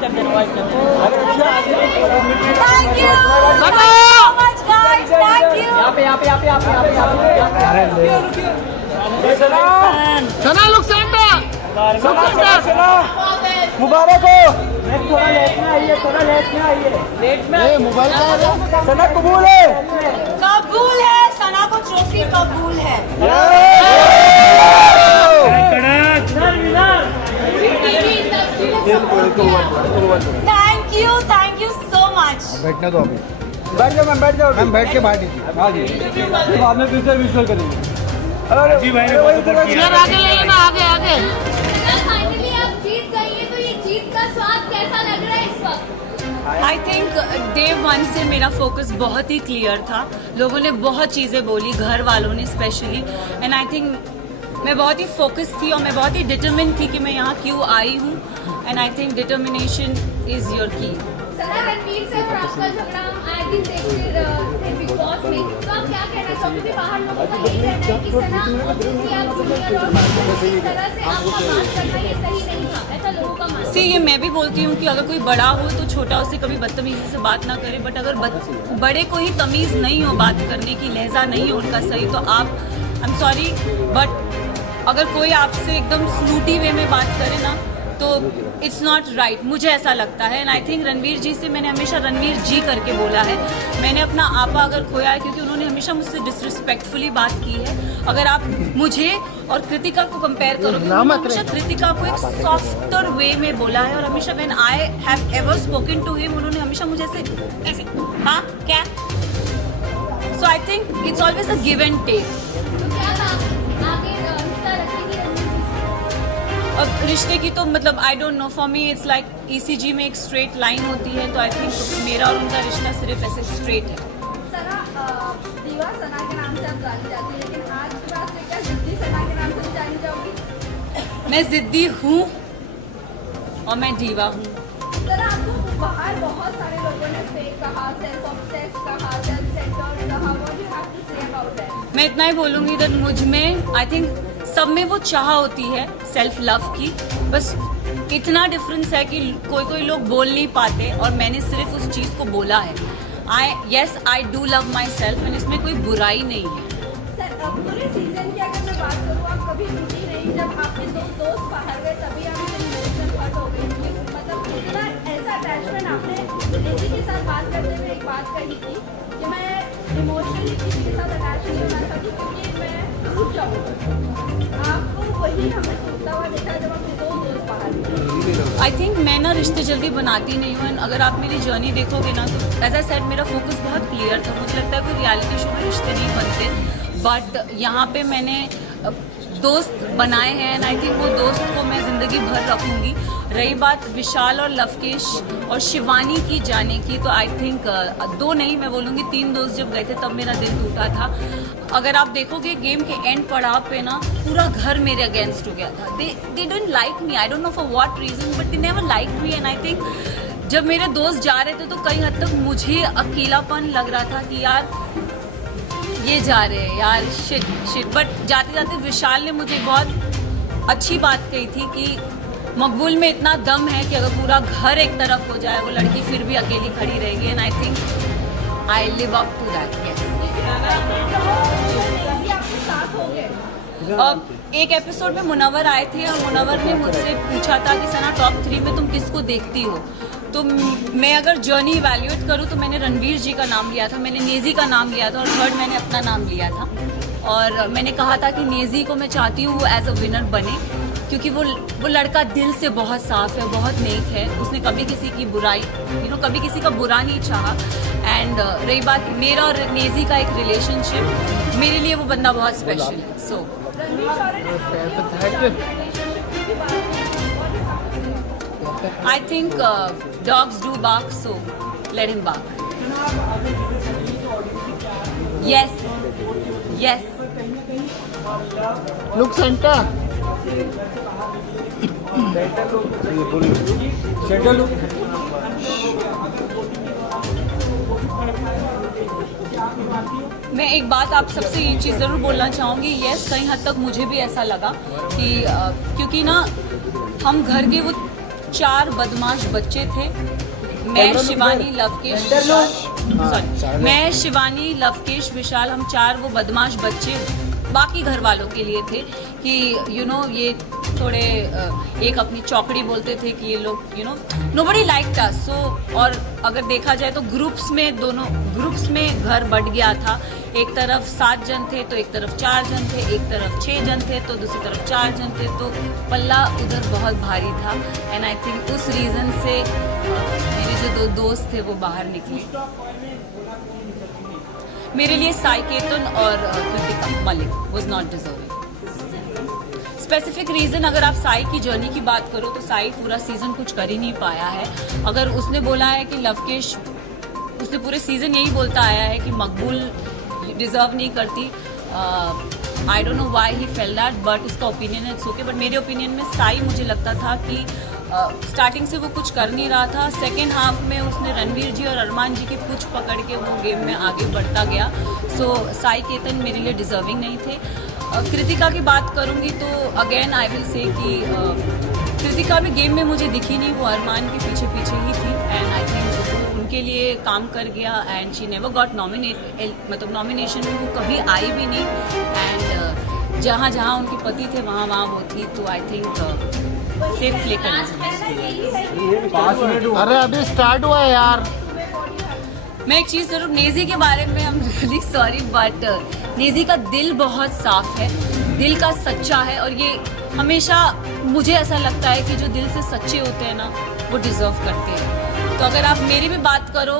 Thank you so much, guys. Thank you. Sana look centre मुबारक हो। थोड़ा लेट में आइए, थोड़ा लेट में आइए। लेट में मोबाइल का सना कबूल है। कबूल है, सना को ट्रॉफी कबूल है। Thank you so much. बैठने दो अभी, बैठ जाओ मैम, बैठ जाओ। मैम बैठ के बाहर दीजिए। हाँ जी, बाद में फिर से विजुअल करेंगे। जी भाई ने यार आगे ले लेना, आगे आगे। फाइनली आप जीत गई है, तो ये जीत का स्वाद कैसा लग रहा है इस वक्त? आई थिंक डे 1 से मेरा फोकस बहुत ही क्लियर था। लोगों ने बहुत चीज़ें बोली, घर वालों ने स्पेशली, एंड आई थिंक मैं बहुत ही फोकस थी और मैं बहुत ही डिटर्मिन थी कि मैं यहाँ क्यों आई हूँ, and I think determination is your की। सना, रणवीर से और आपका झगड़ा आए दिन देखते थे बिग बॉस में, तो आप क्या कहना चाहोगे? क्योंकि बाहर लोगों का यही कहना है कि सना obviously आप जूनियर और इस तरह से आपका बात करना ये सही नहीं था, ऐसा लोगों का मानना है। सी, ये मैं भी बोलती हूँ कि अगर कोई बड़ा हो तो छोटा उससे कभी बदतमीजी से बात ना करे, बट अगर बड़े को ही तमीज़ नहीं हो बात करने की, लहजा नहीं हो उनका सही, तो आप, आई एम सॉरी, बट अगर कोई आपसे एकदम स्नूटी वे में बात करे ना, तो इट्स नॉट राइट, मुझे ऐसा लगता है। एंड आई थिंक रणवीर जी से मैंने हमेशा रणवीर जी करके बोला है। मैंने अपना आपा अगर खोया है क्योंकि उन्होंने हमेशा मुझसे डिसरिस्पेक्टफुली बात की है। अगर आप मुझे और कृतिका को कंपेयर करोगे, उन्होंने हमेशा कृतिका को एक सॉफ्टर वे में बोला है, और हमेशा when I have ever spoken to him, उन्होंने हमेशा मुझे ऐसे हाँ क्या, so I think it's always a give and take. तो क्या आप आगे रिश्ता रखेंगे रणवीर जी से? अब रिश्ते की तो मतलब आई don't know, for me it's like ECG में एक स्ट्रेट लाइन होती है, तो आई थिंक मेरा और उनका रिश्ता सिर्फ ऐसे स्ट्रेट है। सना, दीवा सना के नाम से आप जानी जाती है, लेकिन आज के बाद से क्या जिद्दी सना के नाम से भी जानी जाओगी? मैं जिद्दी हूँ और मैं दीवा हूँ। सना, आपको बाहर बहुत सारे लोगों ने फेक कहा, सेल्फ ऑब्सेस्ड कहा, सेल्फ सेंटर्ड कहा, what you have to say about that? मैं इतना ही बोलूँगी दैट मुझ में, आई थिंक सब में वो चाह होती है सेल्फ लव की, बस इतना डिफरेंस है कि कोई लोग बोल नहीं पाते, और मैंने सिर्फ उस चीज़ को बोला है। I do love my self, and इसमें कोई बुराई नहीं है। सर, पूरे सीजन की अगर मैं बात करूँ, आप कभी टूटी नहीं, जब आपके दो दोस्त बाहर गए तभी आप इमोशनल हर्ट हो गई थी। मतलब इतना ऐसा अटैचमेंट आपने किसी के साथ बात करते हुए एक बात कही थी कि मैं इमोशनली किसी के साथ अटैच नहीं होना चाहती क्योंकि मैं टूट जाऊँगा। आपको वही हमें टूटता हुआ देखा जब आपके दो दोस्त बाहर गए। आई थिंक मैं ना रिश्ते जल्दी बनाती नहीं हूँ, अगर आप मेरी जर्नी देखोगे ना, तो एज आई सेड मेरा फोकस बहुत क्लियर था। मुझे लगता है कोई रियलिटी शो में रिश्ते नहीं बनते, बट यहाँ पे मैंने दोस्त बनाए हैं, एंड आई थिंक वो दोस्त को मैं ज़िंदगी भर रखूँगी। रही बात विशाल और लवकेश और शिवानी की जाने की, तो आई थिंक 2 नहीं, मैं बोलूँगी 3 दोस्त जब गए थे तब मेरा दिल टूटा था। अगर आप देखोगे गेम के एंड पड़ाव पे ना, पूरा घर मेरे अगेंस्ट हो गया था। They didn't like me, I don't know for what reason, but they never like me. And I think जब मेरे दोस्त जा रहे थे तो कई हद तक मुझे अकेलापन लग रहा था कि यार ये जा रहे हैं यार, शिट। बट जाते जाते विशाल ने मुझे बहुत अच्छी बात कही थी कि मकबूल में इतना दम है कि अगर पूरा घर एक तरफ हो जाए, वो लड़की फिर भी अकेली खड़ी रहेगी। And I think I live up to that. एक एपिसोड में मुनव्वर आए थे और मुनव्वर ने मुझसे पूछा था कि सना टॉप 3 में तुम किसको देखती हो, तो मैं अगर जर्नी इवैल्यूएट करूँ तो मैंने रणवीर जी का नाम लिया था, मैंने नेजी का नाम लिया था, और थर्ड मैंने अपना नाम लिया था। और मैंने कहा था कि नेजी को मैं चाहती हूँ वो एज अ विनर बने, क्योंकि वो लड़का दिल से बहुत साफ है, बहुत नेक है, उसने कभी किसी की बुराई कभी किसी का बुरा नहीं चाहा। एंड रही बात मेरा और नेजी का एक रिलेशनशिप, मेरे लिए वो बंदा बहुत स्पेशल है। सो I think dogs do bark, so let him bark. Yes. Look centre centre look. मैं एक बात आप सबसे ये चीज़ ज़रूर बोलना चाहूँगी, यस कहीं हद तक मुझे भी ऐसा लगा कि क्योंकि ना हम घर के वो 4 बदमाश बच्चे थे। मैं शिवानी लवकेश विशाल, सॉरी, मैं शिवानी लवकेश विशाल, हम 4 वो बदमाश बच्चे बाकी घर वालों के लिए थे कि ये थोड़े एक अपनी चौकड़ी बोलते थे कि ये लोग नोबडी लाइक अस। सो और अगर देखा जाए तो दोनों ग्रुप्स में घर बढ़ गया था। एक तरफ 7 जन थे तो एक तरफ 4 जन थे, एक तरफ 6 जन थे तो दूसरी तरफ 4 जन थे, तो पल्ला उधर बहुत भारी था। एंड आई थिंक उस रीज़न से मेरे जो 2 दोस्त थे वो बाहर निकले। मेरे लिए साई केतन और Kritika Malik was not deserving. Specific reason अगर आप साई की जर्नी की बात करो तो साई पूरा सीज़न कुछ कर ही नहीं पाया है। अगर उसने बोला है कि लवकेश, उसने पूरे सीज़न यही बोलता आया है कि मकबूल डिज़र्व नहीं करती। आई don't know why he fail that, but उसका ओपिनियन है, इट्स ओके। बट मेरे ओपिनियन में साई, मुझे लगता था कि स्टार्टिंग से वो कुछ कर नहीं रहा था। सेकेंड हाफ में उसने रणवीर जी और अरमान जी की पूछ पकड़ के वो गेम में आगे बढ़ता गया। सो साई केतन मेरे लिए डिज़र्विंग नहीं थे। कृतिका की बात करूँगी तो अगेन आई विल से कि कृतिका भी गेम में मुझे दिखी नहीं, वो अरमान के पीछे पीछे ही थी। एंड आई थिंक उनके लिए काम कर गया एंड शी नेवर गॉट मतलब नॉमिनेशन में वो कभी आई भी नहीं। एंड जहाँ जहाँ उनके पति थे वहाँ वहाँ वो थी। तो आई थिंक सेफ प्ले करना चाहिए। अरे अभी स्टार्ट हुआ है यार। मैं एक चीज़ जरूर, नेजी के बारे में I am really sorry, but Naezy का दिल बहुत साफ है, दिल का सच्चा है। और ये हमेशा मुझे ऐसा लगता है कि जो दिल से सच्चे होते हैं ना वो डिज़र्व करते हैं। तो अगर आप मेरी भी बात करो,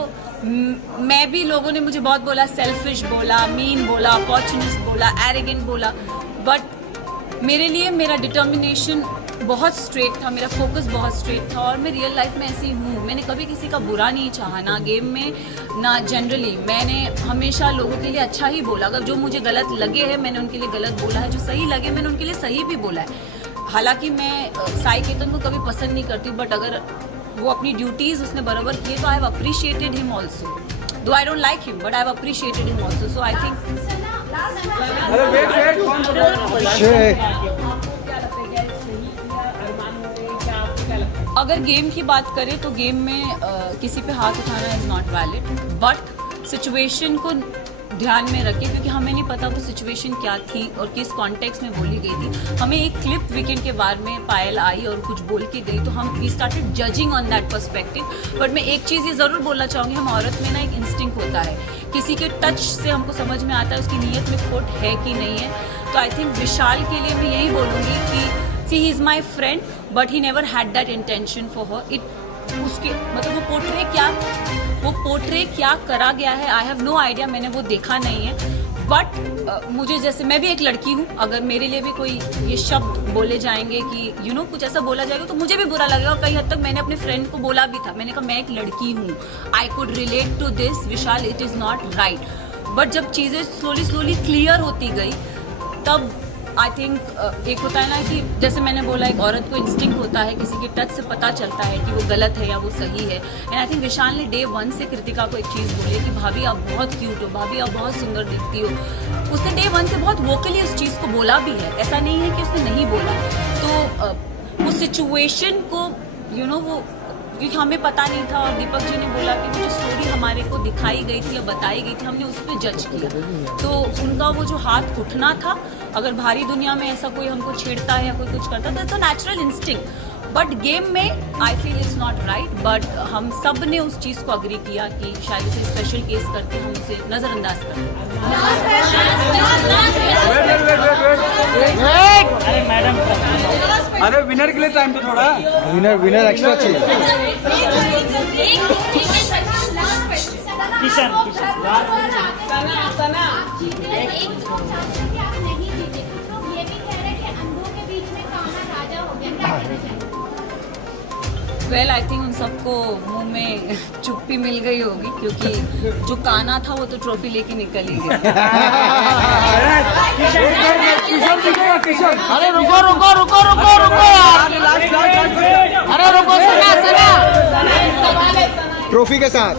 मैं भी, लोगों ने मुझे बहुत बोला, सेल्फिश बोला, मीन बोला, अपॉर्चुनिस्ट बोला, एरोगेंट बोला, बट मेरे लिए मेरा डिटर्मिनेशन बहुत स्ट्रेट था, मेरा फोकस बहुत स्ट्रेट था। और मैं रियल लाइफ में ऐसी हूँ, मैंने कभी किसी का बुरा नहीं चाहा, ना गेम में ना जनरली। मैंने हमेशा लोगों के लिए अच्छा ही बोला। अगर जो मुझे गलत लगे हैं मैंने उनके लिए गलत बोला है, जो सही लगे मैंने उनके लिए सही भी बोला है। हालांकि मैं साई केतन को कभी पसंद नहीं करती, बट अगर वो अपनी ड्यूटीज़ उसने बराबर किए तो I have appreciated him also. Though I don't like him but I have appreciated him also. So I think अगर गेम की बात करें तो गेम में किसी पे हाथ उठाना is not valid, but situation को ध्यान में रखें, क्योंकि हमें नहीं पता वो सिचुएशन क्या थी और किस कॉन्टेक्स्ट में बोली गई थी। हमें एक क्लिप वीकेंड के बारे में पायल आई और कुछ बोल के गई तो हम we started judging on that perspective. But मैं एक चीज़ ये ज़रूर बोलना चाहूँगी, हम औरत में ना एक इंस्टिंक्ट होता है, किसी के टच से हमको समझ में आता है उसकी नीयत में खोट है कि नहीं है। तो आई थिंक विशाल के लिए मैं यही बोलूँगी कि see he is my friend but he never had that intention for her. उसके मतलब वो पोर्ट्रे क्या करा गया है, आई हैव नो आइडिया, मैंने वो देखा नहीं है। बट मुझे, जैसे मैं भी एक लड़की हूँ, अगर मेरे लिए भी कोई ये शब्द बोले जाएंगे कि कुछ ऐसा बोला जाएगा तो मुझे भी बुरा लगेगा। और कई हद तक मैंने अपने फ्रेंड को बोला भी था, मैंने कहा मैं एक लड़की हूँ, I could relate to this Vishal, it is not right. But जब चीज़ें स्लोली क्लियर होती गई तब आई थिंक एक होता है ना कि जैसे मैंने बोला, एक औरत को इंस्टिंक्ट होता है, किसी के टच से पता चलता है कि वो गलत है या वो सही है। एंड आई थिंक विशाल ने डे 1 से कृतिका को एक चीज़ बोली है कि भाभी आप बहुत क्यूट हो, भाभी आप बहुत सुंदर दिखती हो। उसने डे 1 से बहुत वोकली उस चीज़ को बोला भी है, ऐसा नहीं है कि उसने नहीं बोला। तो उस सिचुएशन को वो, क्योंकि हमें पता नहीं था और दीपक जी ने बोला कि वो जो स्टोरी हमारे को दिखाई गई थी या बताई गई थी हमने उस पर जज किया। तो उनका वो जो हाथ उठना था, अगर भारी दुनिया में ऐसा कोई हमको छेड़ता है या कोई कुछ करता है तो it's a natural instinct. But game में I feel it's not right. But हम सब ने उस चीज़ को अग्री किया कि शायद इसे स्पेशल केस करके हम उसे नज़रअंदाज करते हैं। अरे विनर के लिए टाइम तो थोड़ा, विनर एक्स्ट्रा चाहिए। वेल आई थिंक उन सबको मुंह में चुप्पी मिल गई होगी, क्योंकि जो काना था वो तो ट्रॉफी लेके निकल ही गया। अरे रुको यार, अरे रुको, सुना ट्रॉफी के साथ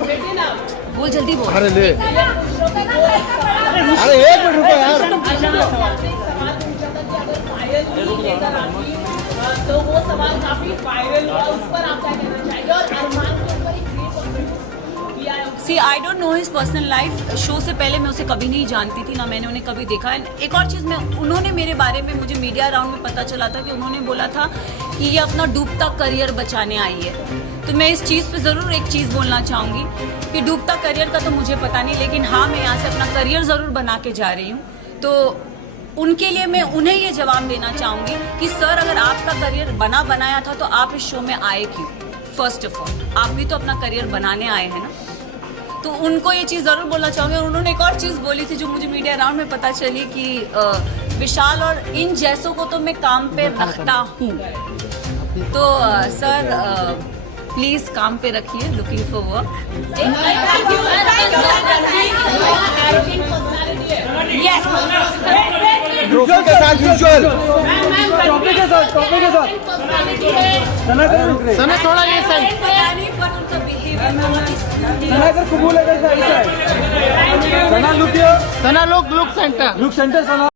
बोल, जल्दी बोल। अरे ले, अरे 1 मिनट रुको यार। तो वो सवाल काफी वायरल हुआ, उस पर आप क्या कहना चाहेंगे? और अरमान के ऊपर एक क्लिप किया है। See I don't know his personal life. Show से पहले मैं उसे कभी नहीं जानती थी, ना मैंने उन्हें कभी देखा। एक और चीज़ में उन्होंने मेरे बारे में, मुझे मीडिया राउंड में पता चला था कि उन्होंने बोला था कि ये अपना डूबता करियर बचाने आई है। तो मैं इस चीज़ पे ज़रूर एक चीज़ बोलना चाहूँगी कि डूबता करियर का तो मुझे पता नहीं, लेकिन हाँ, मैं यहाँ से अपना करियर ज़रूर बना के जा रही हूँ। तो उनके लिए मैं उन्हें ये जवाब देना चाहूँगी कि सर, अगर आपका करियर बनाया था तो आप इस शो में आए क्यों? फर्स्ट ऑफ ऑल, आप भी तो अपना करियर बनाने आए हैं ना। तो उनको ये चीज़ ज़रूर बोलना चाहूँगी। उन्होंने एक और चीज़ बोली थी जो मुझे मीडिया राउंड में पता चली कि विशाल और इन जैसों को तो मैं काम पे रखता हूँ। तो सर, प्लीज़ काम पे रखिए, looking for work. Yes, trophy के साथ यूजुअल। टॉपिक के साथ सना थोड़ा ये साइड। पता नहीं, पर उनका बिहेवियर सना अगर कबूल है, सना लुक सेंटर लुक सेंटर। सना